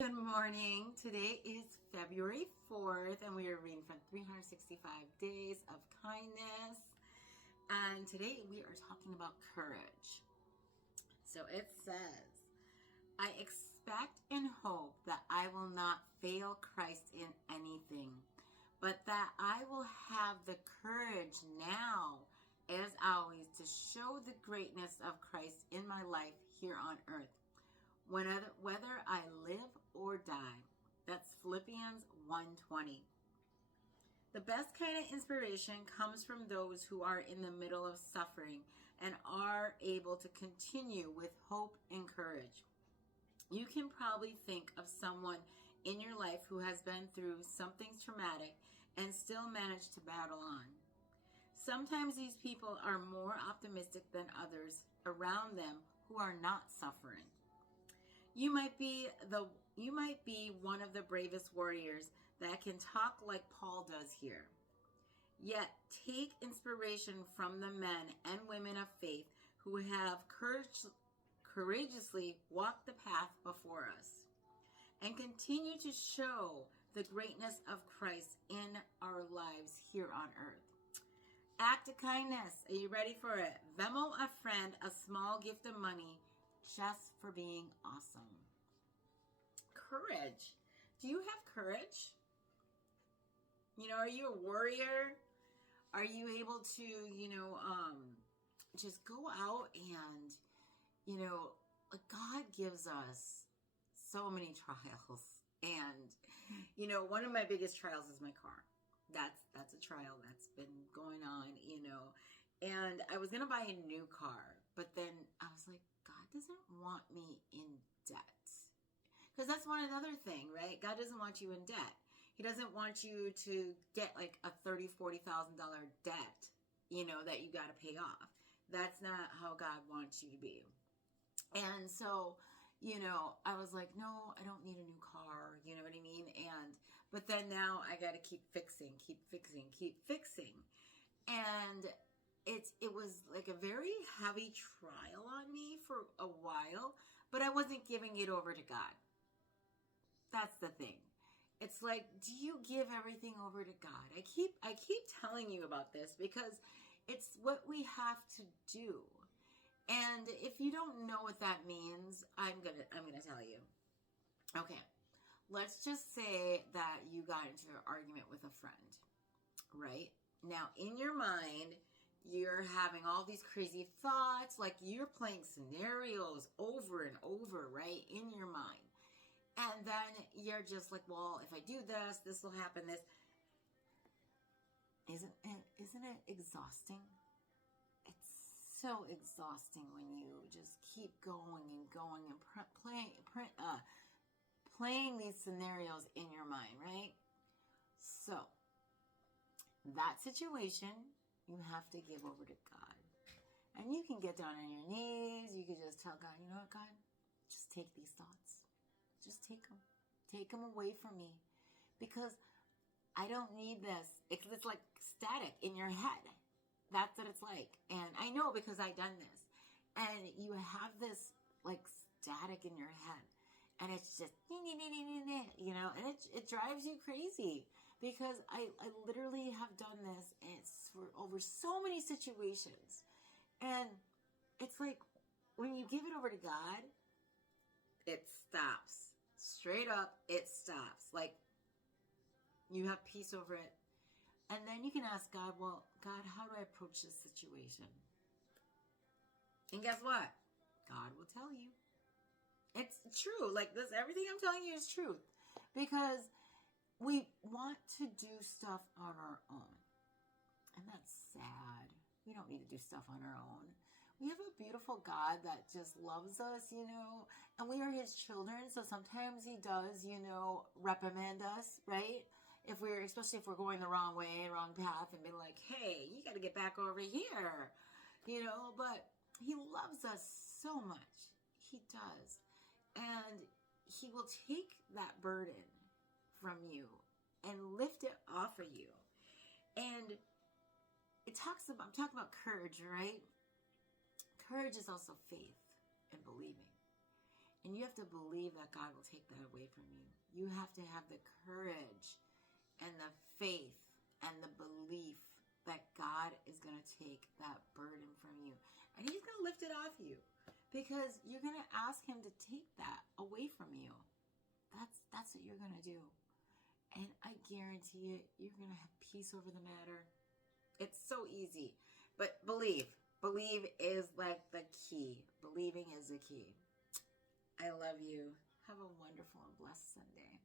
Good morning. Today is February 4th, and we are reading from 365 Days of Kindness. And today we are talking about courage. So it says, I expect and hope that I will not fail Christ in anything, but that I will have the courage now, as always, to show the greatness of Christ in my life here on earth, whether I live or die. That's Philippians 1:20. The best kind of inspiration comes from those who are in the middle of suffering and are able to continue with hope and courage. You can probably think of someone in your life who has been through something traumatic and still managed to battle on. Sometimes these people are more optimistic than others around them who are not suffering. You might be one of the bravest warriors that can talk like Paul does here. Yet take inspiration from the men and women of faith who have courageously walked the path before us and continue to show the greatness of Christ in our lives here on earth. Act of kindness. Are you ready for it? Venmo a friend a small gift of money just for being awesome. Courage. Do you have courage? Are you a warrior? Are you able to, just go out and, God gives us so many trials. And, one of my biggest trials is my car. That's a trial that's been going on, And I was going to buy a new car, but then I was like, God doesn't want me in debt. Because that's another thing, right? God doesn't want you in debt. He doesn't want you to get like a $30,000, $40,000 debt, that you got to pay off. That's not how God wants you to be. And so, I was like, no, I don't need a new car. You know what I mean? But then now I got to keep fixing. And it was like a very heavy trial on me for a while, but I wasn't giving it over to God. That's the thing. It's like, do you give everything over to God? I keep telling you about this because it's what we have to do. And if you don't know what that means, I'm gonna tell you. Okay. Let's just say that you got into an argument with a friend, right? Now, in your mind, you're having all these crazy thoughts, like you're playing scenarios over and over, right, in your mind. And then you're just like, well, if I do this, this will happen, this. Isn't it exhausting? It's so exhausting when you just keep going and going and playing these scenarios in your mind, right? So, that situation, you have to give over to God. And you can get down on your knees. You can just tell God, you know what, God? Just take these thoughts. Just take them. Take them away from me. Because I don't need this. It's like static in your head. That's what it's like. And I know because I've done this. And you have this like static in your head. And it's just, and it drives you crazy. Because I literally have done this, and it's for over so many situations. And it's like, when you give it over to God, it stops. Straight up, it stops. Like, you have peace over it. And then you can ask God, well, God, how do I approach this situation? And guess what? God will tell you. It's true. Like this, everything I'm telling you is truth. Because we want to do stuff on our own. And that's sad. We don't need to do stuff on our own. We have a beautiful God that just loves us, and we are his children. So sometimes he does, reprimand us, right? Especially if we're going the wrong way, wrong path, and be like, hey, you got to get back over here, but he loves us so much. He does. And he will take that burden from you and lift it off of you. And I'm talking about courage, right? Courage is also faith and believing. And you have to believe that God will take that away from you. You have to have the courage and the faith and the belief that God is going to take that burden from you. And he's going to lift it off you because you're going to ask him to take that away from you. That's what you're going to do. And I guarantee it, you're going to have peace over the matter. It's so easy. But believe. Believe is like the key. Believing is the key. I love you. Have a wonderful and blessed Sunday.